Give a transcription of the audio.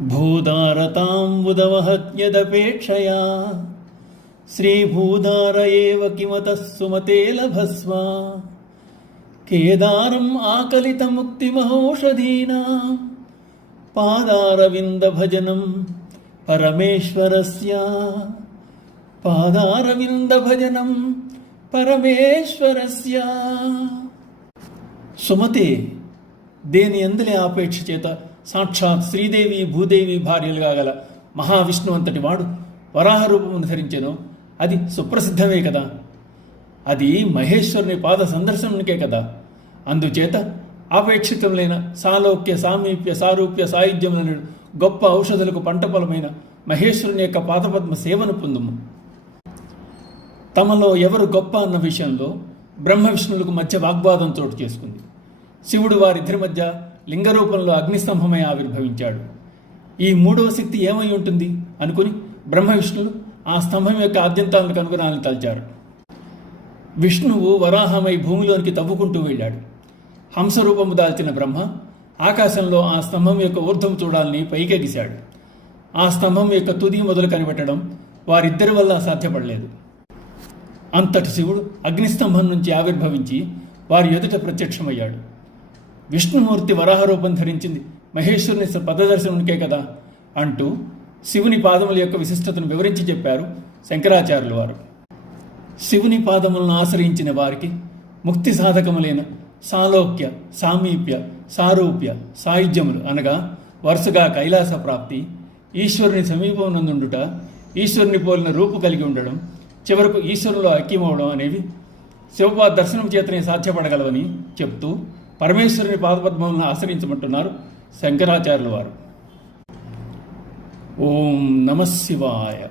భూదారతాంబుదవహత్యదపేక్షయా శ్రీభూదార ఏవ కిమతః సుమతే లభస్వ కేదారం ఆకలితముక్తిమహౌషధీనాం పాదారవిందభజనం పరమేశ్వరస్య పాదారవిందభజనం పరమేశ్వరస్య. సుమతే దేని అందలి ఆపేక్ష చేత సాక్షాత్ శ్రీదేవి భూదేవి భార్యలుగా గల మహావిష్ణువంతటి వాడు వరాహ రూపమును ధరించెను. అది సుప్రసిద్ధమే కదా. అది మహేశ్వరుని పాద సందర్శనకే కదా. అందుచేత ఆపేక్షితములైన సాలోక్య సామీప్య సారూప్య సాయుధ్యములను గొప్ప ఔషధులకు పంటఫలమైన మహేశ్వరుని యొక్క పాదపద్మ సేవను పొందుము. తమలో ఎవరు గొప్ప అన్న విషయంలో బ్రహ్మ విష్ణువులకు మధ్య వాగ్వాదం చోటు చేసుకుంది. శివుడు వారిద్దరి మధ్య లింగరూపంలో అగ్నిస్తంభమై ఆవిర్భవించాడు. ఈ మూడవ శక్తి ఏమై ఉంటుంది అనుకుని బ్రహ్మ విష్ణువులు ఆ స్తంభం యొక్క ఆద్యంతాలను కనుగొనాలని తలచారు. విష్ణువు వరాహమై భూమిలోనికి తవ్వుకుంటూ వెళ్ళాడు. హంసరూపము దాల్చిన బ్రహ్మ ఆకాశంలో ఆ స్తంభం యొక్క ఊర్ధ్వం చూడాలని పైకెగిశాడు. ఆ స్తంభం యొక్క తుది మొదలు కనిపెట్టడం వారిద్దరి వల్ల సాధ్యపడలేదు. అంతటి శివుడు అగ్నిస్తంభం నుంచి ఆవిర్భవించి వారి ఎదుట ప్రత్యక్షమయ్యాడు. విష్ణుమూర్తి వరాహరూపం ధరించింది మహేశ్వరుని పదదర్శనునికే కదా అంటూ శివుని పాదముల యొక్క విశిష్టతను వివరించి చెప్పారు శంకరాచార్యుల వారు. శివుని పాదములను ఆశ్రయించిన వారికి ముక్తి సాధకములైన సాలోక్య సామీప్య సారూప్య సాయుధ్యములు అనగా వరుసగా కైలాస ప్రాప్తి, ఈశ్వరుని సమీపమునందుండుట, ఈశ్వరుని పోలిన రూపు కలిగి ఉండడం, చివరకు ఈశ్వరులో ఐక్యమవడం అనేవి శివపాద దర్శనం చేతనే సాధ్యపడగలవని చెప్తూ పరమేశ్వరుని పాదపద్మములను ఆశ్రయించమంటున్నారు శంకరాచార్యుల వారు. ఓం నమః శివాయ.